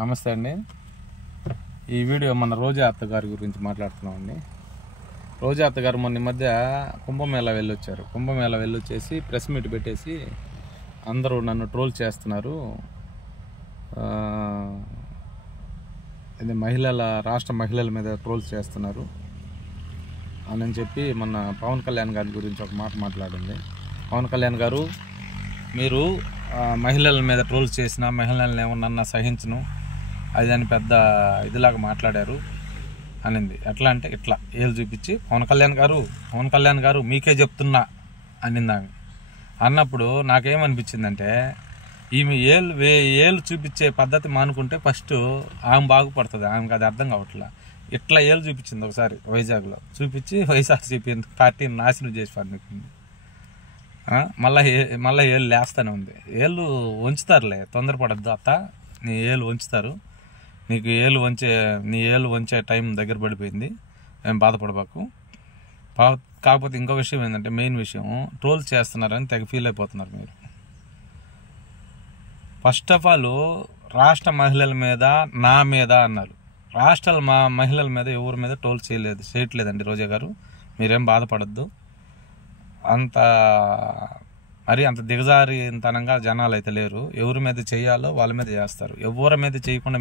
నమస్తే అండి. ఈ వీడియో మన రోజా అత్తగారి గురించి మాట్లాడుతున్నామండి. రోజా అత్తగారు మొన్న మధ్య కుంభమేళా వెళ్ళొచ్చారు. కుంభమేళా వెళ్ళొచ్చేసి ప్రెస్ మీట్ పెట్టేసి అందరూ నన్ను ట్రోల్ చేస్తున్నారు, ఇది రాష్ట్ర మహిళల మీద ట్రోల్స్ చేస్తున్నారు అని చెప్పి మొన్న పవన్ కళ్యాణ్ గారి గురించి ఒక మాట మాట్లాడింది. పవన్ కళ్యాణ్ గారు, మీరు మహిళల మీద ట్రోల్స్ చేసిన మహిళల్ని ఏమన్నా సహించను అది అని పెద్ద ఇదిలాగా మాట్లాడారు అనింది. ఎట్లా అంటే ఇట్లా ఏళ్ళు చూపించి పవన్ కళ్యాణ్ గారు మీకే చెప్తున్నా అనింది ఆమె. అన్నప్పుడు నాకేమనిపించిందంటే ఈమె ఏళ్ళు చూపించే పద్ధతి మానుకుంటే ఫస్ట్ ఆమె బాగుపడుతుంది. ఆమెకు అది అర్థం కావట్లా. ఇట్లా ఏళ్ళు చూపించింది ఒకసారి వైజాగ్లో చూపించి వైఎస్ఆర్సీపీ పార్టీని నాశనం చేసి పంపించింది. మళ్ళీ ఏళ్ళు లేస్తూనే ఉంది. ఏళ్ళు వంచుతారులే, తొందరపడద్దు అత్త, నీ ఏళ్ళు వంచుతారు. నీకు నీ ఏళ్ళు వంచే టైం దగ్గర పడిపోయింది, ఏం బాధపడబాకు. కాకపోతే ఇంకో విషయం ఏంటంటే, మెయిన్ విషయం ట్రోల్స్ చేస్తున్నారని తెగ ఫీల్ అయిపోతున్నారు మీరు. ఫస్ట్ ఆఫ్ ఆల్ రాష్ట్ర మహిళల మీద నా మీద అన్నారు. మహిళల మీద ఎవరి మీద ట్రోల్స్ చేయట్లేదండి రోజా గారు, మీరేం బాధపడద్దు. అంత దిగజారితనంగా జనాలు అయితే లేరు. ఎవరి మీద చేయాలో వాళ్ళ మీద చేస్తారు. ఎవరి మీద చేయకుండా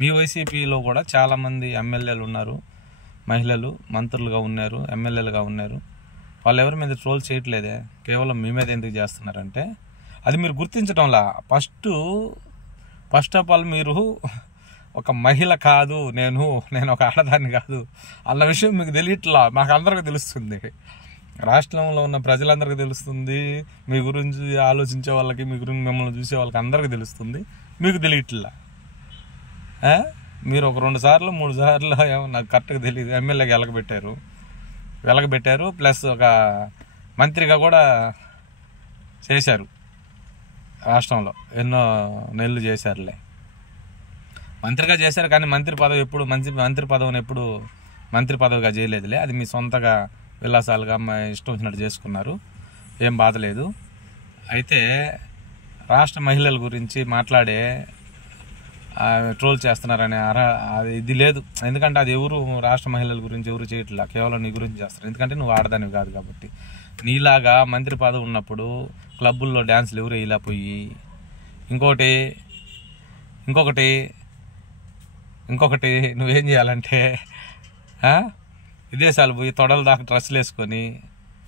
మీ వైసీపీలో కూడా చాలామంది ఎమ్మెల్యేలు ఉన్నారు, మహిళలు మంత్రులుగా ఉన్నారు, ఎమ్మెల్యేలుగా ఉన్నారు. వాళ్ళు ఎవరి మీద ట్రోల్ చేయట్లేదే, కేవలం మీ మీద ఎందుకు చేస్తున్నారంటే అది మీరు గుర్తించడంలా. ఫస్ట్ ఆఫ్ ఆల్ మీరు ఒక మహిళ కాదు, నేను ఒక ఆడదాన్ని కాదు అన్న విషయం మీకు తెలియట్లా. మాకు అందరికీ తెలుస్తుంది, రాష్ట్రంలో ఉన్న ప్రజలందరికీ తెలుస్తుంది, మీ గురించి ఆలోచించే వాళ్ళకి, మీ గురించి మిమ్మల్ని చూసే వాళ్ళకి అందరికీ తెలుస్తుంది. మీకు తెలియట్లా. మీరు ఒక 2 సార్లు 3 సార్లు ఏమో నాకు కరెక్ట్గా తెలియదు ఎమ్మెల్యేగా వెలగబెట్టారు, ప్లస్ ఒక మంత్రిగా కూడా చేశారు. రాష్ట్రంలో ఎన్నో నెలలు చేశారులే, మంత్రిగా చేశారు. కానీ మంత్రి పదవిని ఎప్పుడు మంత్రి పదవిగా చేయలేదులే. అది మీ సొంతగా విలాసాలుగా ఇష్టం వచ్చినట్టు చేసుకున్నారు, ఏం బాధలేదు. అయితే రాష్ట్ర మహిళల గురించి మాట్లాడే ట్రోల్ చేస్తున్నారనే ఇది లేదు. ఎందుకంటే అది రాష్ట్ర మహిళల గురించి ఎవరు చేయట్లా, కేవలం నీ గురించి చేస్తారు. ఎందుకంటే నువ్వు ఆడదానివి కాదు కాబట్టి. నీలాగా మంత్రి పదవి ఉన్నప్పుడు క్లబ్బుల్లో డ్యాన్సులు ఎవరు ఇలా పోయి ఇంకొకటి నువ్వేం చేయాలంటే విదేశాలు పోయి తొడల దాకా డ్రెస్సులు వేసుకొని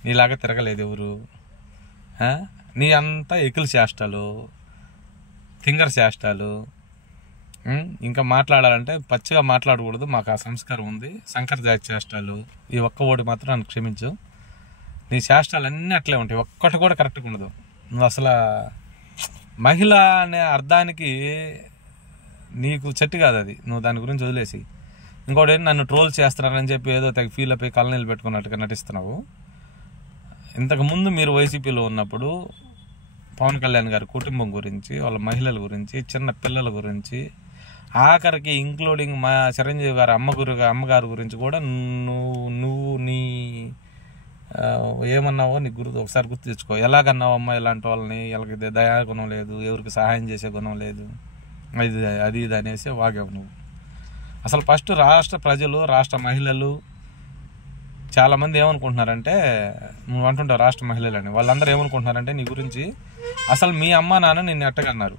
నీలాగా తిరగలేదు ఎవరు. నీ అంతా ఎకిల్ చేష్టాలు, ఫింగర్ చేష్టాలు. ఇంకా మాట్లాడాలంటే పచ్చిగా మాట్లాడకూడదు, మాకు ఆ సంస్కారం ఉంది. శంకర్ జాతి చేష్టాలు, ఈ ఒక్క ఓడి మాత్రం నన్ను క్షమించు. నీ చేష్టాలు అన్నీ అట్లే ఉంటాయి, ఒక్కటి కూడా కరెక్ట్గా ఉండదు. నువ్వు అసలు మహిళ అనే అర్థానికి నీకు చెట్టు కాదు అది, నువ్వు దాని గురించి వదిలేసి. ఇంకోటి నన్ను ట్రోల్ చేస్తున్నారని చెప్పి ఏదో తెగ ఫీల్ అయిపోయి కళ్ళనీళ్ళు పెట్టుకున్నట్టుగా నటిస్తున్నావు. ఇంతకుముందు మీరు వైసీపీలో ఉన్నప్పుడు పవన్ కళ్యాణ్ గారి కుటుంబం గురించి, వాళ్ళ మహిళల గురించి, చిన్న పిల్లల గురించి, ఆఖరికి ఇంక్లూడింగ్ మా చిరంజీవి గారి అమ్మగారి గురించి కూడా నువ్వు నీ ఏమన్నావో నీకు ఒకసారి గుర్తు తెచ్చుకో. ఎలాగన్నావు అమ్మ ఇలాంటి వాళ్ళని, వీళ్ళకి దయా గుణం లేదు, ఎవరికి సహాయం చేసే గుణం లేదు, అది ఇది అనేసి వాగావు నువ్వు. అసలు ఫస్ట్ రాష్ట్ర ప్రజలు, రాష్ట్ర మహిళలు చాలామంది ఏమనుకుంటున్నారంటే, నువ్వు అంటుంటావు రాష్ట్ర మహిళలని, వాళ్ళందరూ ఏమనుకుంటున్నారంటే నీ గురించి అసలు మీ అమ్మ నాన్న నిన్ను ఎట్టగన్నారు,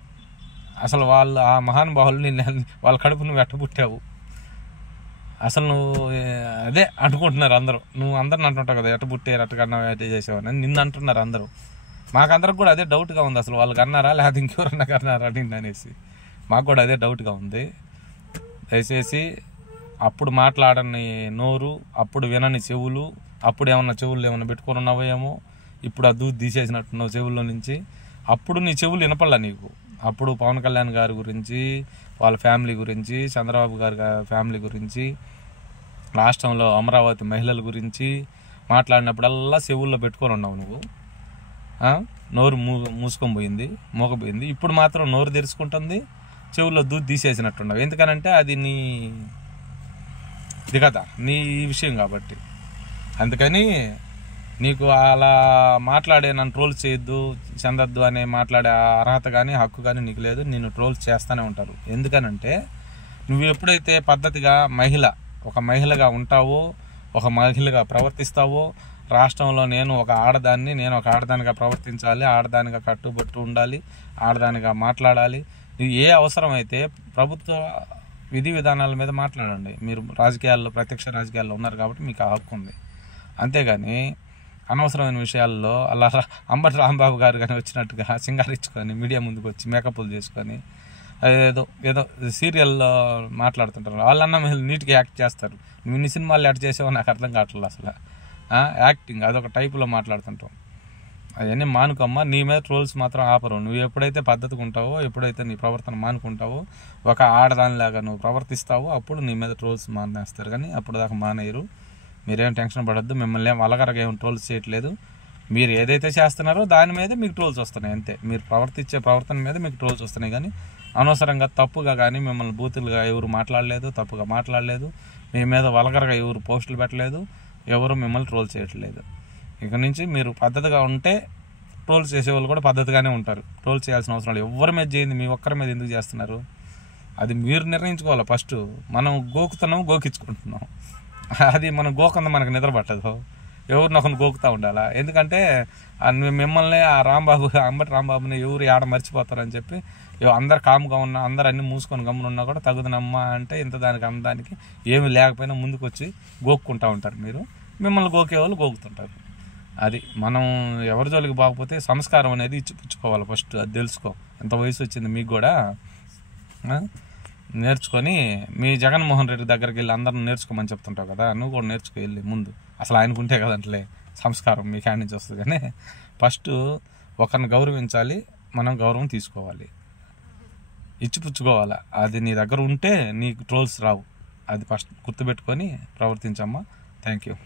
అసలు వాళ్ళు ఆ మహానుభావులు వాళ్ళ కడుపు నువ్వు ఎట్టబుట్టావు, అసలు నువ్వు అదే అనుకుంటున్నారు అందరూ. నువ్వు అందరిని అంటుంటావు కదా, ఎట్టబుట్టారు, ఎట్టకన్నావు, ఎట్ట చేసావని నిన్ను అంటున్నారు అందరూ. మాకందరికి కూడా అదే డౌట్గా ఉంది, అసలు వాళ్ళు కన్నారా లేకపోతే ఇంకెవరన్నా కన్నారా నిన్ను అనేసి. మాకు కూడా అదే డౌట్గా ఉంది. దయచేసి అప్పుడు మాట్లాడని నోరు, అప్పుడు వినని చెవులు, అప్పుడు చెవులు ఏమన్నా పెట్టుకొని ఉన్నావో ఏమో, ఇప్పుడు ఆ దూది తీసేసినట్టున్నావు చెవుల్లో నుంచి. అప్పుడు నీ చెవులు వినపడలా నీకు. అప్పుడు పవన్ కళ్యాణ్ గారి గురించి, వాళ్ళ ఫ్యామిలీ గురించి, చంద్రబాబు గారి ఫ్యామిలీ గురించి, రాష్ట్రంలో అమరావతి మహిళల గురించి మాట్లాడినప్పుడల్లా చెవుల్లో పెట్టుకొని ఉన్నావు నువ్వు. నోరు మూసుకొని పోయింది, మోగపోయింది. ఇప్పుడు మాత్రం నోరు తెరుచుకుంటుంది, చెవుల్లో దూది తీసేసినట్టున్నావు. ఎందుకనంటే అది ఇది కదా నీ విషయం కాబట్టి. అందుకని నీకు అలా మాట్లాడే నన్ను ట్రోల్స్ చేయొద్దు చెందొద్దు అనే మాట్లాడే అర్హత కానీ హక్కు కానీ నీకు లేదు. నిన్ను ట్రోల్స్ చేస్తూనే ఉంటారు. ఎందుకనంటే నువ్వు ఎప్పుడైతే పద్ధతిగా ఒక మహిళగా ఉంటావో, ఒక మహిళగా ప్రవర్తిస్తావో, రాష్ట్రంలో నేను ఒక ఆడదానిగా ప్రవర్తించాలి, ఆడదానిగా కట్టుబట్టు ఉండాలి, ఆడదానిగా మాట్లాడాలి. ఏ అవసరమైతే ప్రభుత్వ విధి విధానాల మీద మాట్లాడండి. మీరు ప్రత్యక్ష రాజకీయాల్లో ఉన్నారు కాబట్టి మీకు ఆ హక్కు ఉంది. అంతేగాని అనవసరమైన విషయాల్లో అలా అంబటి రాంబాబు గారు కానీ వచ్చినట్టుగా సింగారించుకొని మీడియా ముందుకు వచ్చి మేకప్లు చేసుకొని ఏదో సీరియల్లో మాట్లాడుతుంటారు. వాళ్ళన్నా మీరు నీట్గా యాక్ట్ చేస్తారు. నువ్వు ఇన్ని సినిమాలు యాక్ట్ చేసావో నాకు అర్థం కావట్లేదు. అసలు యాక్టింగ్ అదొక టైపులో మాట్లాడుతుంటాం. అవన్నీ మానుకోమ్మా. నీ మీద ట్రోల్స్ మాత్రం ఆపరు. నువ్వు ఎప్పుడైతే పద్ధతిగా ఉంటావో, ఎప్పుడైతే నీ ప్రవర్తన మానుకుంటావో, ఒక ఆడదానిలాగా నువ్వు ప్రవర్తిస్తావో అప్పుడు నీ మీద ట్రోల్స్ మానేస్తారు. కానీ అప్పుడు దాకా మానేయరు. మీరేం టెన్షన్ పడద్దు. మిమ్మల్ని ఏం అలగరగా ఏం ట్రోల్స్ చేయట్లేదు. మీరు ఏదైతే చేస్తున్నారో దాని మీదే మీకు ట్రోల్స్ వస్తున్నాయి అంతే. మీరు ప్రవర్తించే ప్రవర్తన మీద మీకు ట్రోల్స్ వస్తున్నాయి. కానీ అనవసరంగా తప్పుగా కానీ మిమ్మల్ని బూతులుగా ఎవరు మాట్లాడలేదు, తప్పుగా మాట్లాడలేదు, మీ మీద వల్గర్గా ఎవరు పోస్టులు పెట్టలేదు, ఎవరు మిమ్మల్ని ట్రోల్ చేయట్లేదు. ఇక నుంచి మీరు పద్ధతిగా ఉంటే ట్రోల్స్ చేసేవాళ్ళు కూడా పద్ధతిగానే ఉంటారు. ట్రోల్ చేయాల్సిన అవసరం లేదు. ఎవరి మీద చేయండి, మీ ఒక్కరి మీద ఎందుకు చేస్తున్నారు అది మీరు నిర్ణయించుకోవాలి. ఫస్ట్ మనం గోకించుకుంటున్నాం. అది మనం గోకంద మనకు నిద్ర పట్టదు. ఎవరినొకరిని గోకుతూ ఉండాలా. ఎందుకంటే మిమ్మల్ని అంబటి రాంబాబుని ఎవరు ఏడ మర్చిపోతారని చెప్పి అందరు కామ్గా ఉన్నా, అందరు అన్ని మూసుకొని గమ్మున ఉన్నా కూడా తగుదనమ్మా అంటే ఇంత దానికి అందడానికి ఏమి లేకపోయినా ముందుకు వచ్చి గోక్కుంటూ ఉంటారు. మిమ్మల్ని గోకేవాళ్ళు గోకుతుంటారు. అది మనం ఎవరి జోలికి బాగపోతే సంస్కారం అనేది ఇచ్చిపుచ్చుకోవాలి. ఫస్ట్ అది తెలుసుకో. ఎంత వయసు వచ్చింది మీకు కూడా, నేర్చుకొని మీ జగన్మోహన్ రెడ్డి దగ్గరికి వెళ్ళి అందరిని నేర్చుకోమని చెప్తుంటావు కదా, నువ్వు కూడా నేర్చుకో వెళ్ళి ముందు. అసలు ఆయనకుంటే కదంటలే సంస్కారం మీకు కాడి నుంచి వస్తుంది. కానీ ఫస్ట్ ఒకరిని గౌరవించాలి, మనం గౌరవం తీసుకోవాలి, ఇచ్చిపుచ్చుకోవాలి. అది నీ దగ్గర ఉంటే నీకు ట్రోల్స్ రావు. అది ఫస్ట్ గుర్తుపెట్టుకొని ప్రవర్తించమ్మా. Thank you.